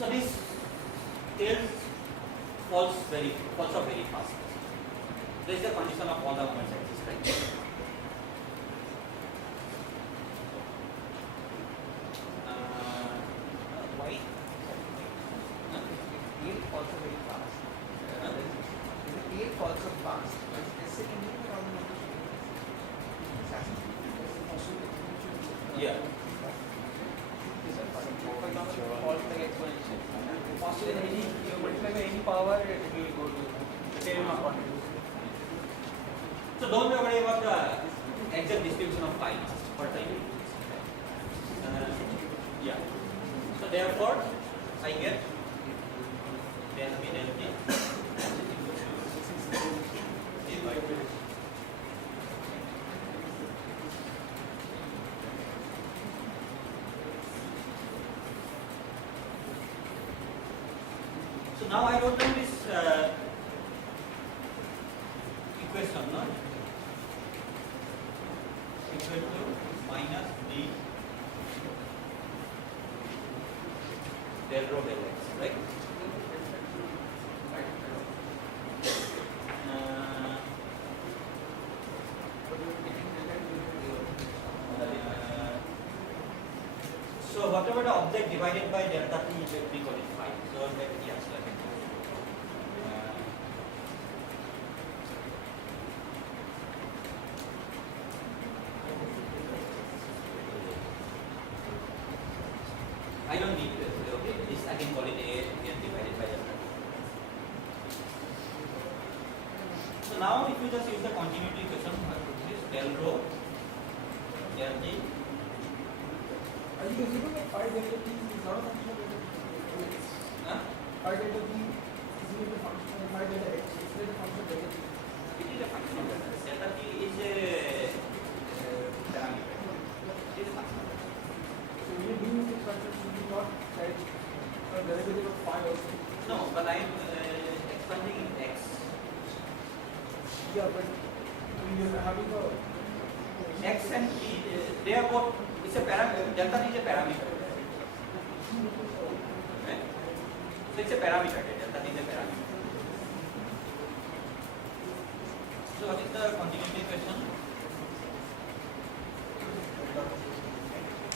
So this tails falls off very fast. This is the condition of all the moments axis, right? Why? Tail falls off very fast. The tail falls off fast. But is it in the Yeah. For example, falls like exponential. Faster than any, you multiply by any power, it will go to the tail will not contribute. So don't worry about the exact distribution of phi for time. Yeah. So therefore, I get del B del T is by 2. So now I wrote down this equation, no? Equal to minus d del rho del x, right? So whatever the object divided by delta t, we call it phi. So that yes, like it. I don't need to, okay, this I can call it a again divided by delta t. So now if you just use the continuity equation, this is del rho del t. Are you assuming that phi delta t is not a function of delta t? Phi delta t is a function of phi delta x. Is it a function of delta t? It is a function of delta. Delta t is a parameter. It is a function of delta. So when you do this function, you do not write a derivative of phi also. No, but I am expanding in x. Yeah, but you are having a X and t, they are both. It's a parameter. Delta t is a parameter. Right? So it's a parameter. Delta t is a parameter. So what is the continuity equation?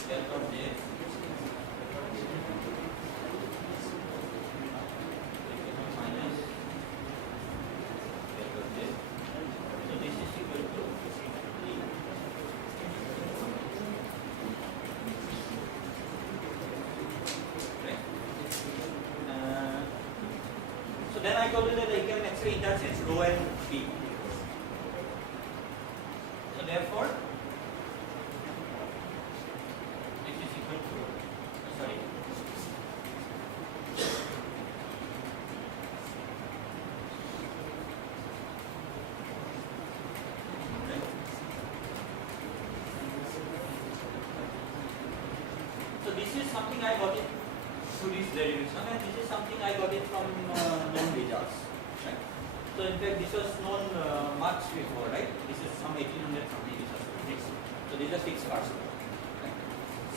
Del dot j minus del dot j. So this is equal to t. Right? So then I told you that I can actually interchange rho and p. So therefore, this is equal to, sorry, right? So this is something I got it through this derivation, and this is something I got it from known results. Right? So in fact, this was known much before, right? This is some 1800 something. This was fixed. So these are fixed parts. Right?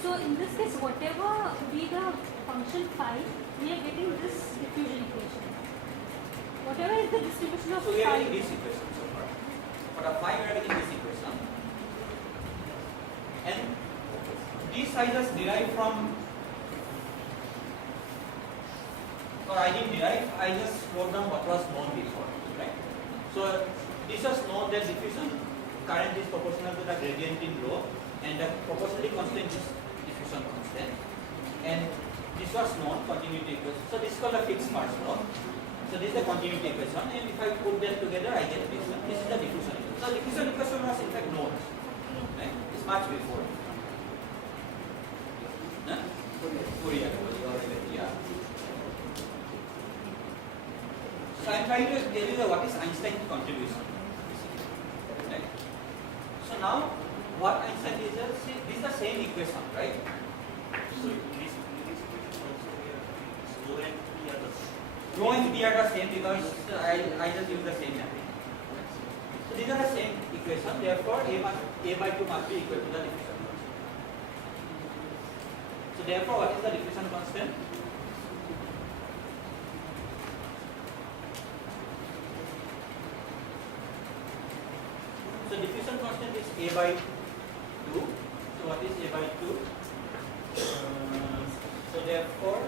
So in this case, whatever be the function phi, we are getting this diffusion equation. Whatever is the distribution of So we are phi. getting this equation so far. For the phi, we are getting this equation. And this I just derived from, or I didn't derive, I just wrote down what was known before. Right? So this was known that diffusion current is proportional to the gradient in rho, and the proportionality constant is diffusion constant. And this was known, continuity equation. So this is called a fixed parts law. So this is the continuity equation, and if I put them together, I get this one. This is the diffusion equation. So diffusion equation was in fact known. Right? It's much before. Huh? Fourier. Yeah. So I am trying to tell you what is Einstein's contribution. Right? So now, what Einstein is, see, this is the same equation, right? So this equation also here, rho and p are the same. Rho and p are the same because I just use the same mapping. So these are the same equation. Therefore, a by 2 must be equal to the diffusion constant. So therefore, what is the diffusion constant? a by 2. So what is a by 2? So therefore,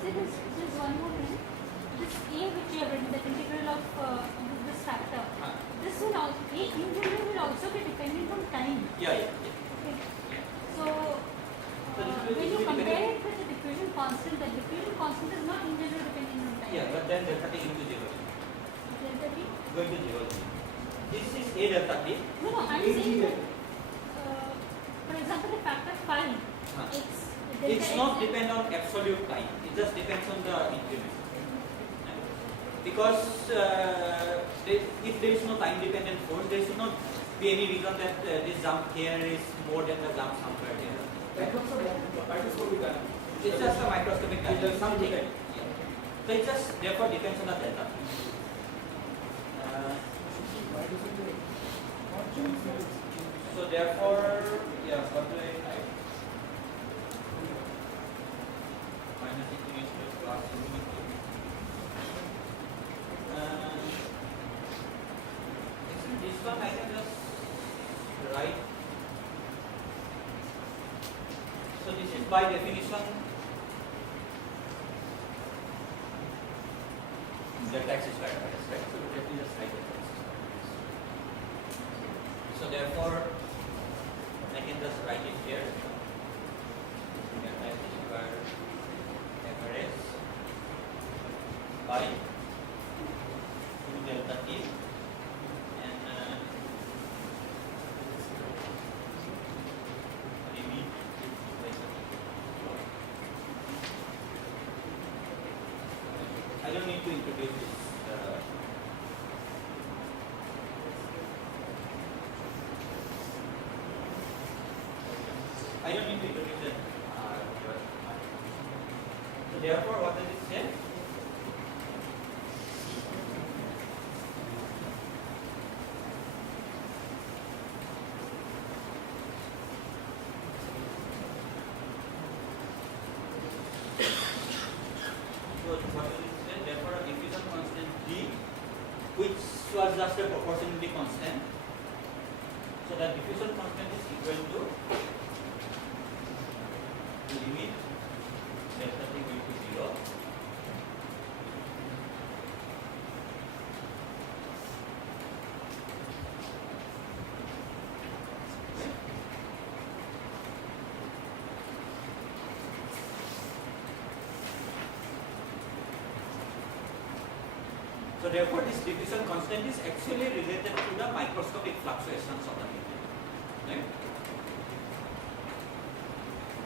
See, there's one more thing. This a which you have written, the integral of this factor, this will also, a in general will also be dependent on time. yeah. Okay. So, So this will when you be compare it with the diffusion constant, the diffusion constant is not in general dependent on time. Yeah, but then delta t into 0. Delta t? Going to 0. This is a delta t. No, I'm saying that, for example, the factor 5, It's not depend on absolute time. It just depends on the increment. Because if there is no time dependent force, there should not be any reason that this jump here is more than the jump somewhere here. That comes from microscopic dynamics. It's just a microscopic It's dynamics. just something. Yeah. So it just therefore depends on the delta. So therefore, yeah, what do I write? Minus integration plus integration. This one I can just write. So this is by definition delta x squared, right? So let me just write delta x squared. So therefore, I can just write it here. Delta x squared average by 2 delta t and limit I don't need to introduce this. I don't need to introduce it. So therefore, what does it say? So what does it say? Therefore, a diffusion constant G, which was just a proportionality constant. So the diffusion constant is equal to limit delta t going to 0. So therefore, this diffusion constant is actually related to the microscopic fluctuations of the medium. Right?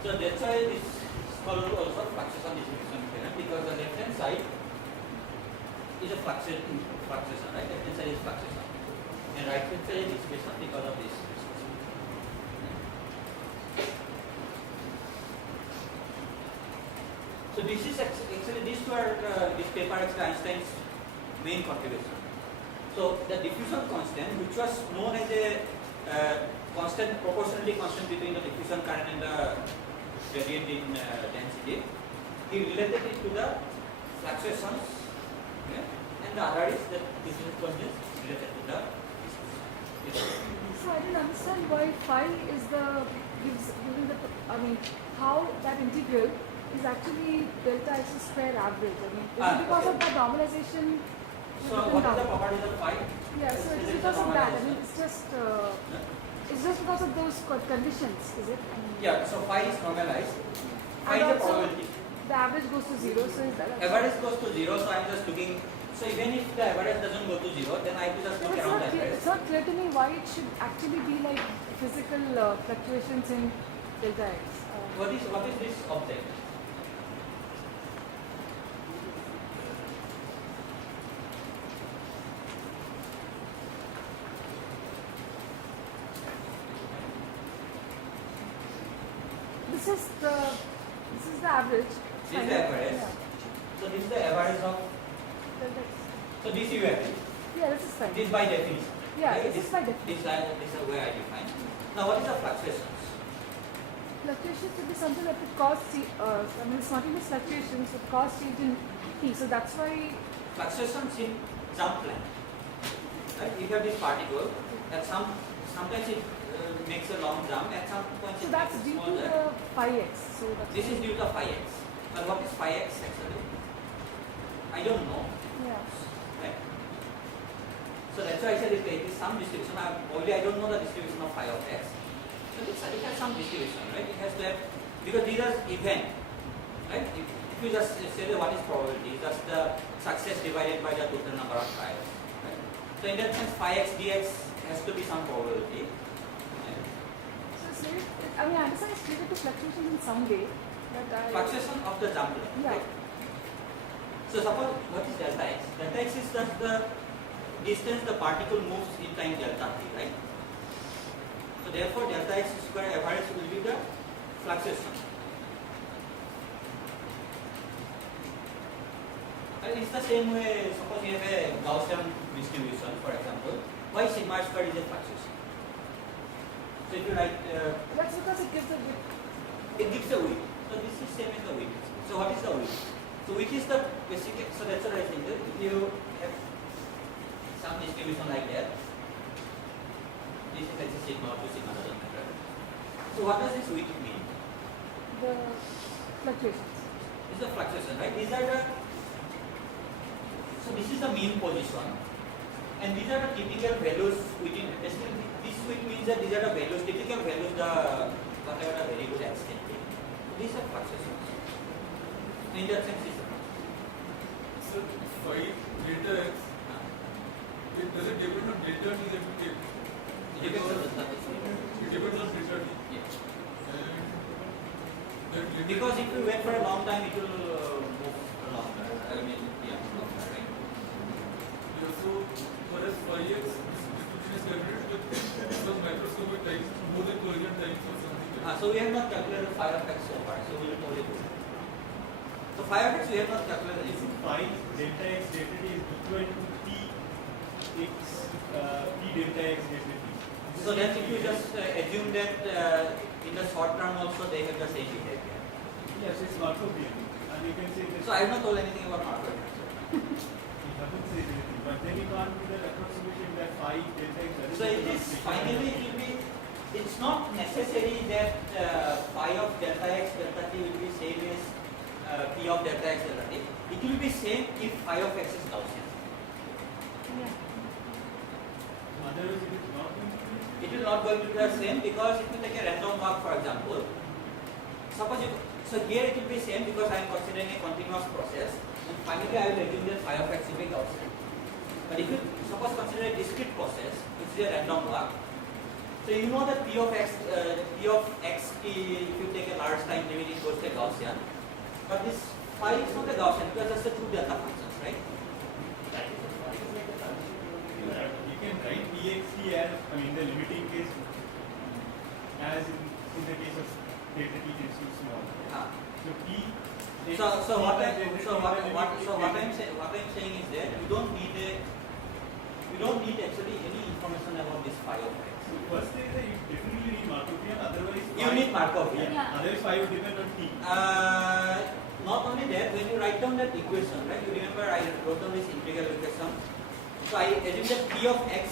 So that's why this is called also fluctuation distribution theorem, because the left hand side is a fluctuation, right? Left hand side is fluctuation, and right hand side is dissipation because of this. So this is actually these were this paper actually Einstein's main contribution. So the diffusion constant, which was known as a constant, proportionally constant between the diffusion current and the gradient in density, he related it to the fluctuations, okay? And the other is that diffusion constant related to the distance. So I didn't understand why phi is giving the, I mean, how that integral is actually delta x square average. I mean, is it because of okay. the normalization? So what is the properties of phi? Yeah, so Is it's it because the of that. I normalization? mean, it's just because of those conditions, is it? I mean, Yeah, so phi is normalized. Phi and is the also probability. the average goes to 0, so is that Average goes to 0, so I'm just looking. So even if the average doesn't go to 0, then I have to just But look it's around not the clear, average. it's not clear to me why it should actually be like physical fluctuations in delta x. What is this object? This is the average. This is the average. Yeah. So this is the average of Delta x. So this you have. Yeah, this is fine. This by definition. Yeah, Right? this is by definition. This is where I define. Now what is the fluctuations? Fluctuations would be something that would cause, I mean, spontaneous fluctuations would cause change in T. So that's why, Fluctuations in jump length. Right? You have this particle at sometimes it makes a long jump, at some point so it that's makes a due small to jump. the phi x. So that's This is due to phi x. But what is phi x actually? I don't know. yeah. Right? So that's why I said it is some distribution. I don't know the distribution of phi of x. So it has some distribution, right? It has to have, because these are event, right? If you just say that what is probability, that's the success divided by the total number of trials, right? So in that sense, phi x dx has to be some probability. Right? So I mean, I understand it's related to fluctuations in some way, but Fluctuation of the jump length. Yeah. Right? So suppose what is delta x? Delta x is just the distance the particle moves in time delta t, right? So therefore delta x square average will be the fluctuation. And it's the same way, suppose you have a Gaussian distribution, for example, why sigma square is a fluctuation? So if you write, that's because it gives a bit. it gives a width. So this is same as the width. So what is the width? So width is the basic, so that's what I think that if you have some distribution like that, this is let's say sigma to sigma doesn't matter. So what does this width mean? The fluctuations. This is the fluctuation, right? These are the, so this is the mean position, and these are the typical values within, basically this width means that these are the values, typical values, the whatever the variable x can take. So these are fluctuations. In that sense, it's a fluctuation. So phi delta x, it doesn't depend on delta t that we take. It depends on the It depends on delta t. yes. And that delta Because if you wait for a long time, it will move longer. I mean, yeah, longer, right? yeah, so whereas phi x, this distribution is calculated with some microscopic times, more than collision times or something like that. So we have not calculated phi of x so far, so we will only do. So phi of x we have not calculated. Is phi delta x delta t is equal to t x t delta x delta t. So then if you just assume that in the short term also they have the same behavior. Yes, it's Markovian, and you can say this. So I have not told anything about Markov. You haven't said anything, but then you can't do that approximation that phi delta x. that So it is finally it will be. It's not necessary that phi of delta x delta t will be same as p of delta x delta t. It will be same if phi of x is Gaussian. Yeah. Otherwise, it is not going to be. It will not going to be the same because if you take a random walk, for example, suppose you, so here it will be same because I am considering a continuous process, and finally I will assume that phi of x will be Gaussian. But if you suppose consider a discrete process, which is a random walk, so you know that p of x t, if you take a large time limit, it goes to a Gaussian. But this phi is not a Gaussian because it's the two delta functions, right? You can write dxt as, I mean, the limiting case as in the case of delta t tends to small. So t. So what I'm saying is that you don't need actually any information about this phi of x. So first thing is that you definitely need Markovian, otherwise You need Markovian. Yeah. Otherwise phi would depend on t. Not only that, when you write down that equation, right? You remember I wrote down this integral equation. So I assume that p of x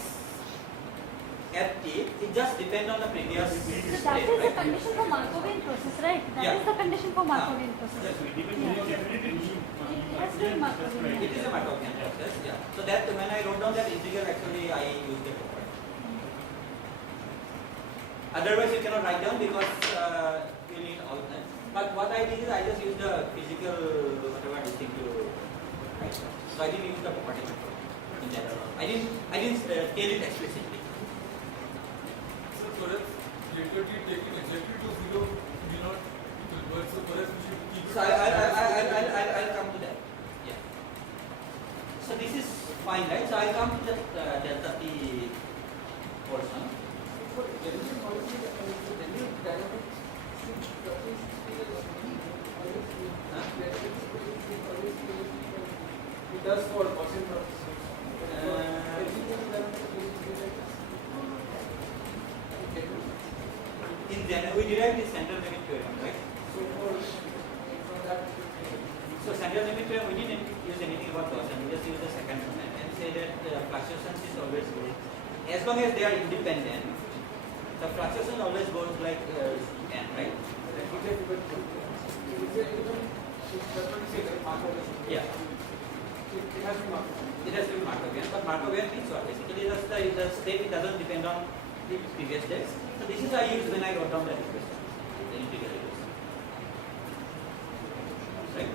at t, it just depends on the previous So state, that is the right? condition for Markovian process, right? That Yeah. is the condition for Markovian Yes, process. so it depends Yeah. on definitely need. It has to be Markovian. It is a Markovian process, yeah. So that when I wrote down that integral, actually I used the property. Otherwise you cannot write down because you need all of them. But what I did is I just used the physical whatever this thing to write down. So I didn't use the property method in general. I didn't tell it explicitly. So perhaps delta t taking exactly to 0 may not equal, but so perhaps we should keep it. So I'll come to that. Yeah. So this is fine, right? So I'll come to the delta t portion. For general policy, the general dynamics should always be the always be. Huh? Dynamics always be. It does for Gaussian processes. in general, we derive this central limit theorem, right? So for that, So central limit theorem, we didn't use anything about Gaussian. We just use the second one and say that fluctuations is always good. As long as they are independent, the fluctuation always goes like n, right? Yeah. It has to be marked. It has to be Markovian, but Markovian means what? Basically, just the state doesn't depend on the previous days. So this is what I used when I wrote down the equation, the integral equation. Right?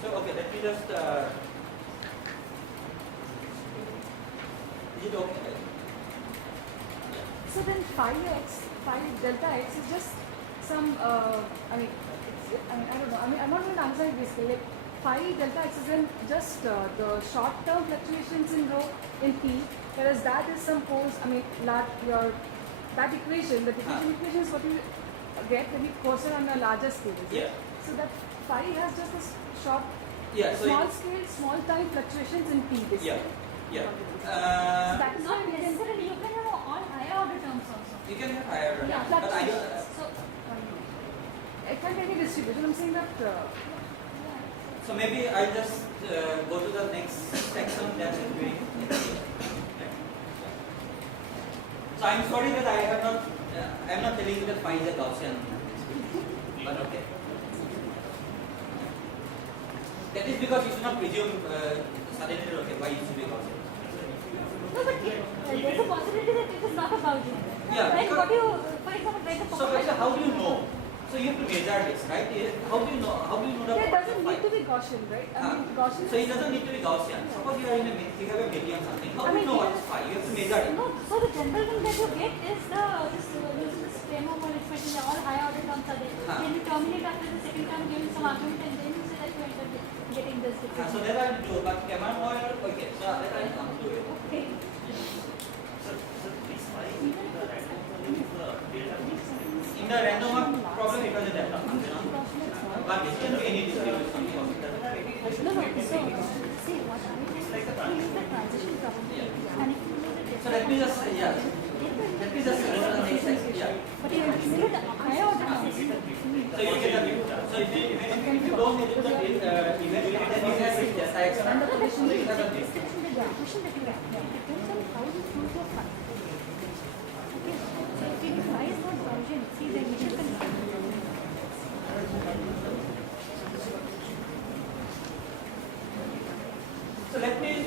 So okay, let me just. Is it okay? Right? So then phi delta x is just some, I mean, I don't know, I'm not going to answer it basically. Like, phi delta x is then just the short-term fluctuations in rho in p, whereas that is some pose, I mean, that equation, the diffusion equation is what you get when you coarse it on a larger scale. Yeah. So that phi has just a short, Yeah. So small scale, small time fluctuations in p basically. Yeah. Yeah. So that is Not why we can, necessarily, you can have all higher order terms also. you can have higher, Yeah, but I don't. So, it can be any distribution. I'm saying that. So maybe I'll just go to the next section that is doing. So I'm sorry that I have not. I'm not telling you that phi is a Gaussian, but okay. That is because you should not presume suddenly that okay, why it should be Gaussian. no, but there's a possibility that it is not a Gaussian. Yeah, Like because- what you, for example, like the So how do you know? So you have to measure this, right? How do you know? How do you know the It property doesn't of phi? need to be Gaussian, right? I mean, Gaussian. So it doesn't need to be Gaussian. Suppose you are in you have a medium something. How do you know what is phi? You have to measure it. No, so the general thing that you get is the using this Kramer expression, all higher order terms are there. Then you terminate after the second term giving some argument and then you say that you end up getting this So difference. that I will do, but Kramer model, okay. So that I will come to it. Okay. So this phi in the random problem is the delta means In the random walk problem, it was a delta function. But it can be any distribution. No, no, so see what I mean is the transition probability. And if you know the So let me just yeah. Let me just go to the next section. Yeah. but you include the higher order terms. So you get the so if you don't need the event, then you have this delta x. And the question So you is, have a the thing. question that you have, depends on how you choose your phi. Okay, so if your phi is not Gaussian, see the initial condition. So let me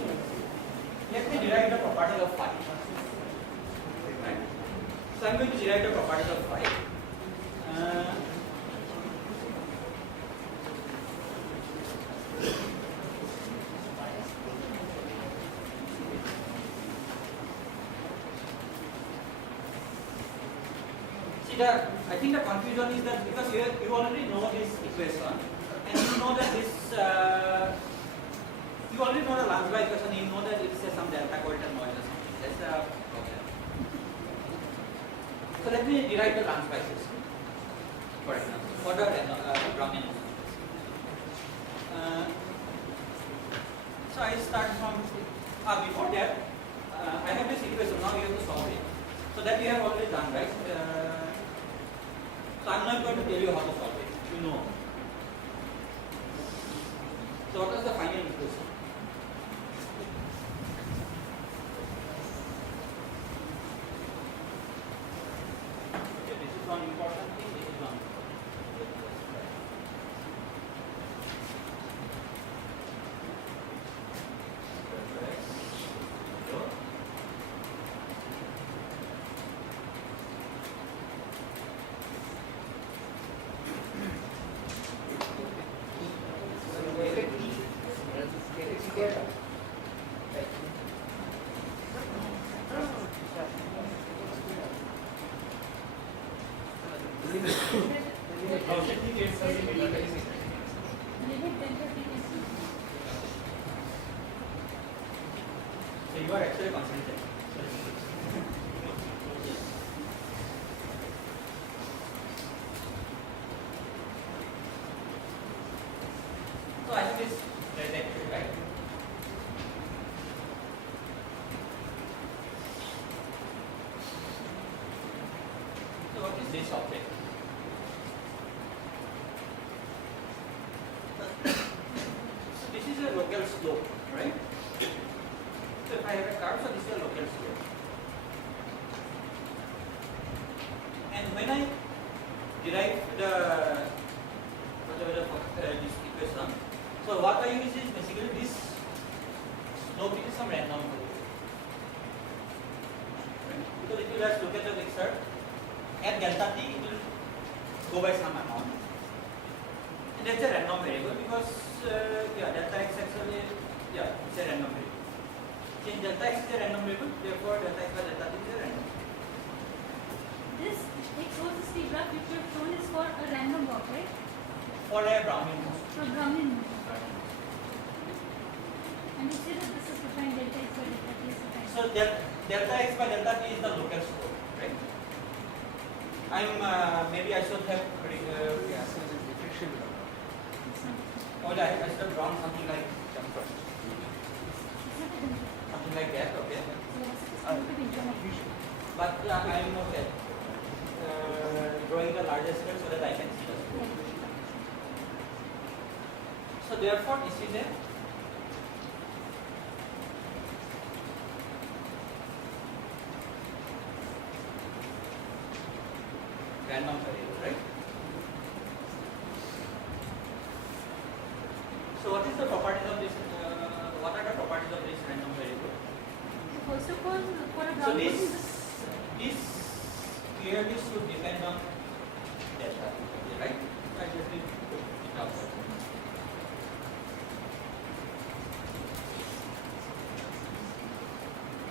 derive the property of phi. Right? So I'm going to derive the property of phi. See, I think the confusion is that because you already know this equation and you know that this you already know the Lange equation, you know that it's some delta quotient model or something. That's the problem. So let me derive the Lange equation, for example, for the Brownian. So I start from before that I have this equation. Now you have to solve it. So that you have already done, right? So I'm not going to tell you how to solve it. You know. So what is the final equation? Okay, this is one important thing. This is one. Limit delta t is So you are actually concentrated. So I have this trajectory, right? what is this object? So this is a local slope, right? So if I have a curve, so this is a local slope. And when I derive the this equation, so what I use is basically this slope is some random variable. Right? Because if you just look at the picture, at delta t it will go by some amount. And that's a random variable because delta x actually it's a random variable. Since delta x is a random variable, therefore delta x by delta t is a random. This x versus t graph which you have shown is for a random walk, right? For a Brownian motion. For Brownian motion. And you say that this is defined delta x by delta t is defined. So delta x by delta t is the local slope, right? Maybe I should have I should have drawn something like that, okay? But I am okay. Drawing the larger scale so that I can see the slope. So therefore, this is a random variable, right? So what is the properties of this? What are the properties of this random variable? First of all, for a So Brownian this motion, clearly should depend on delta, right? I just need to put it out there.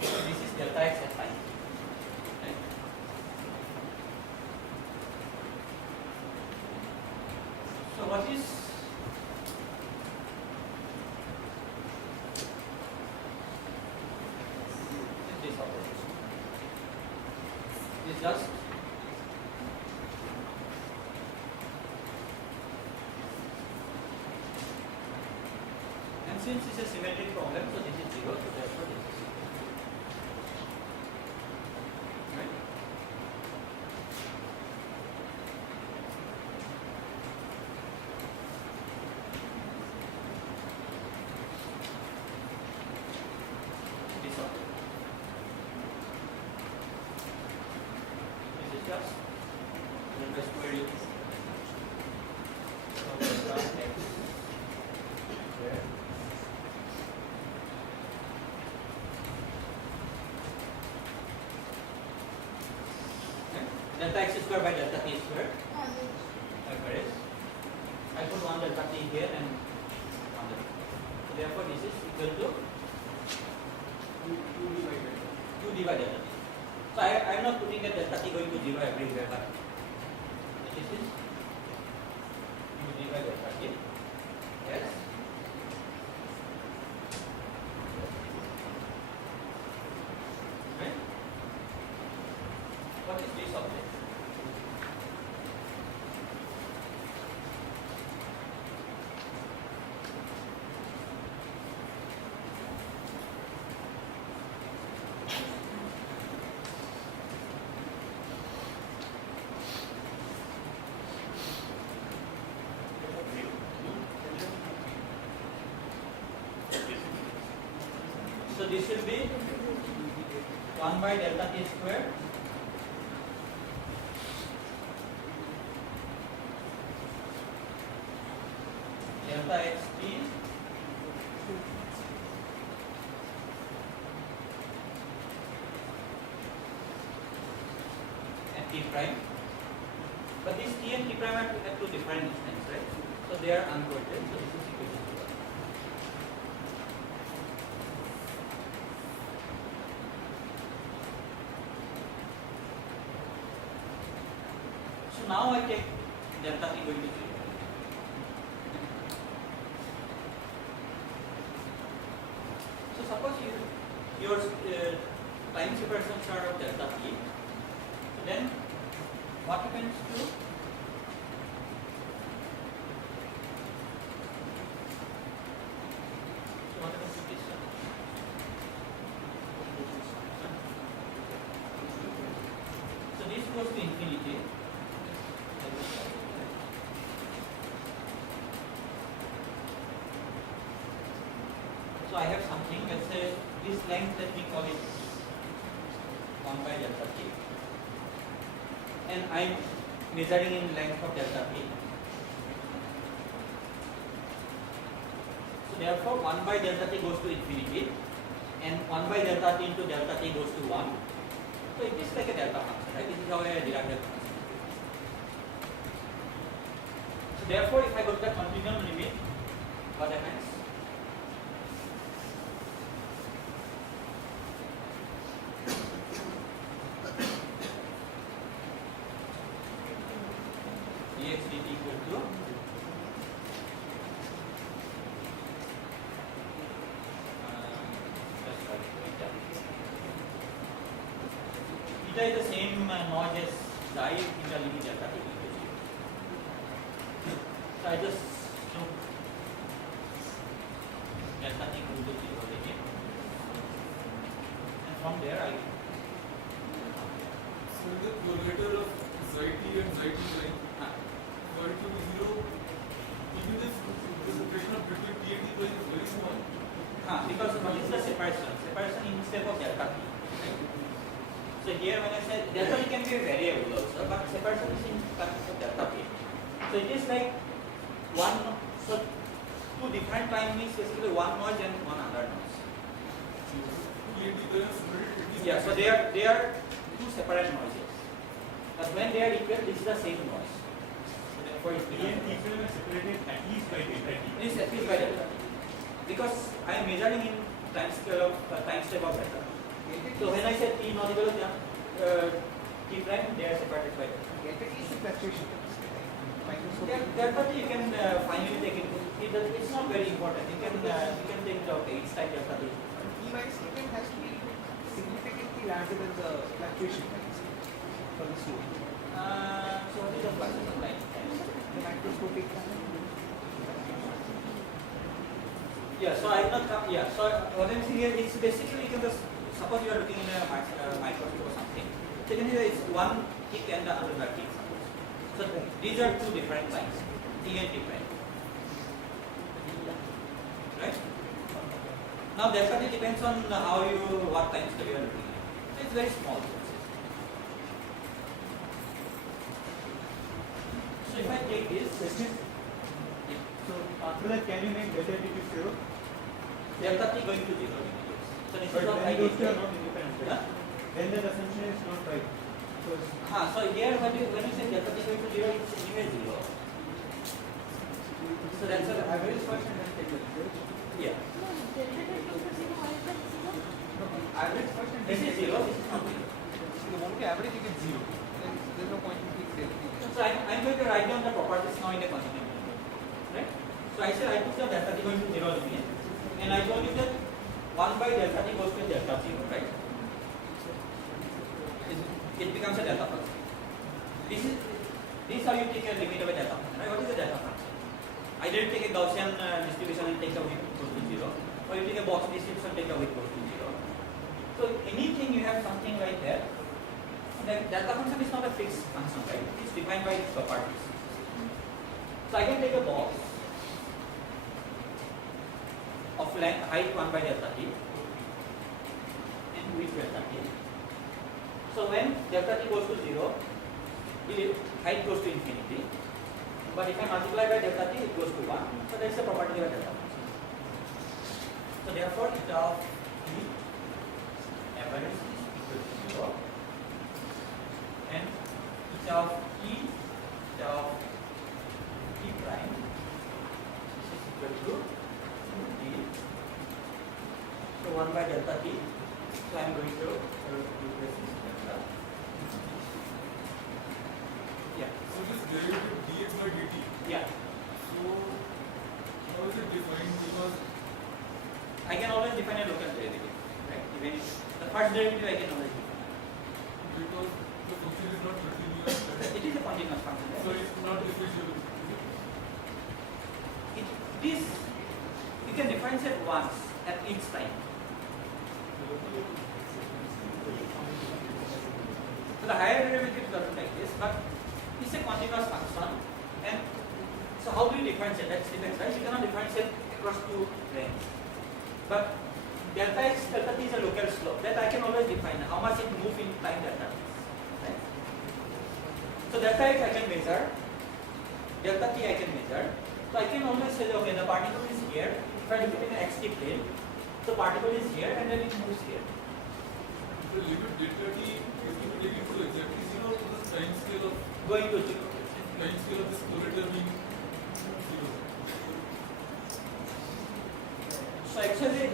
So this is delta x at time, right? So what is this operation? Is just and since it's a symmetric problem, so this is 0, so therefore this is 0. Right? This operation. This is just the square root of delta x square delta x square by delta t square average. I put one delta t here and one delta t. So therefore this is equal to 2 d by delta t. So I am not putting a delta t going to 0 everywhere, but this is 2 d by delta t. Yes. Right? What is this object? So this will be 1 by delta t square delta x t and t prime. But this t and t prime are at two different instants, right? So they are unquoted. So this is equal to 0. So now I take delta t going to 0. So suppose your time separations are of delta t. So then what happens to this one? So this goes to infinity, so I have something, let's say this length, let me call it 1 by delta t, and I am measuring in length of delta t. So therefore 1 by delta t goes to infinity, and 1 by delta t into delta t goes to 1. So it is like a delta function, right? This is how I derive the function. So therefore if I go to the continuum limit, what happens? dx dt equal to Eta is the same noise as psi in the limit delta t equal to 0. So I just took delta t equal to 0 limit, and from there I So the correlator of psi t and psi t prime, for it to be 0, even if the separation of between t and t prime is very small. because what is the separation? Separation in step of delta t. Right? So here when I say delta t can be a variable also, but separation is in terms of delta t. So it is like one. So two different time means basically one noise and one other noise. T and t prime is separated. Yeah. So they are two separate noises. But when they are equal, this is the same noise. So therefore it T becomes and T prime are separated at least by delta t. it is at least by delta t. Because I am measuring in time step of delta t. So when I say t not equal to t prime, they are separated by delta. Delta t is the fluctuation. Delta t you can finally take it. It's not very important. You can take it out. Each time delta t. T minus t prime has to be significantly larger than the fluctuation times for the slope. So what is the fluctuation line? The microscopic Yeah. So I not come. Yeah. So what I'm saying here is basically you can just suppose you are looking in a microscope or something. So you can see it's one thick and the other thick. So these are two different lines, T and T prime. Right? Now delta t depends on what time scale you are looking at. So it's very small. So if I take this, So after that, can you make delta t to 0? delta t going to 0. So this But is what I then those two are did. not independent, Yeah? right? Then that assumption is not right. So So here when you say delta t going to 0, it's anyway 0. So that's the average function that take it. Yeah. No, delta t equal to 0, why is that 0? average function. This is 0, this is not 0. The moment you average, you get 0. Then there's no point in keeping delta t. So I'm going to write down the properties now in the continuum. Right? So I said I took the delta t going to 0 limit, and I told you that 1 by delta t goes to delta 0, right? It becomes a delta function. This is how you take a limit of a delta function, right? What is a delta function? Either you take a Gaussian distribution and take the width goes to 0, or you take a box distribution and take the width goes to 0. So anything you have something right there, the delta function is not a fixed function, right? It's defined by its properties. So I can take a box of length height 1 by delta t and width delta t. So when delta t goes to 0, the height goes to infinity. But if I multiply by delta t, it goes to 1. So that is the property of delta function. So therefore, eta of t average is equal to 0, and eta of t prime is equal to t. So 1 by delta t. So I am going to replace this delta. Yeah. So this derivative dx by dt. Yeah. So how is it defined? Because I can always define a local derivative, right? Even if the first derivative I can always define. the function is not continuous. It is a continuous function, So right? it's not differentiable. This you can define it once at each time. So the higher derivative doesn't like this, but it's a continuous function. And so how do you differentiate? That's depends, right? You cannot differentiate across two ranges. But delta x, delta t is a local slope that I can always define how much it moves in time delta t. Right? So delta x I can measure, delta t I can measure. So I can always say, okay, the particle is here. If I look at an xt plane, the particle is here and then it moves here. The limit delta t is to take it to exactly 0 to the time scale of Going to 0. time scale of this corridor being 0. So actually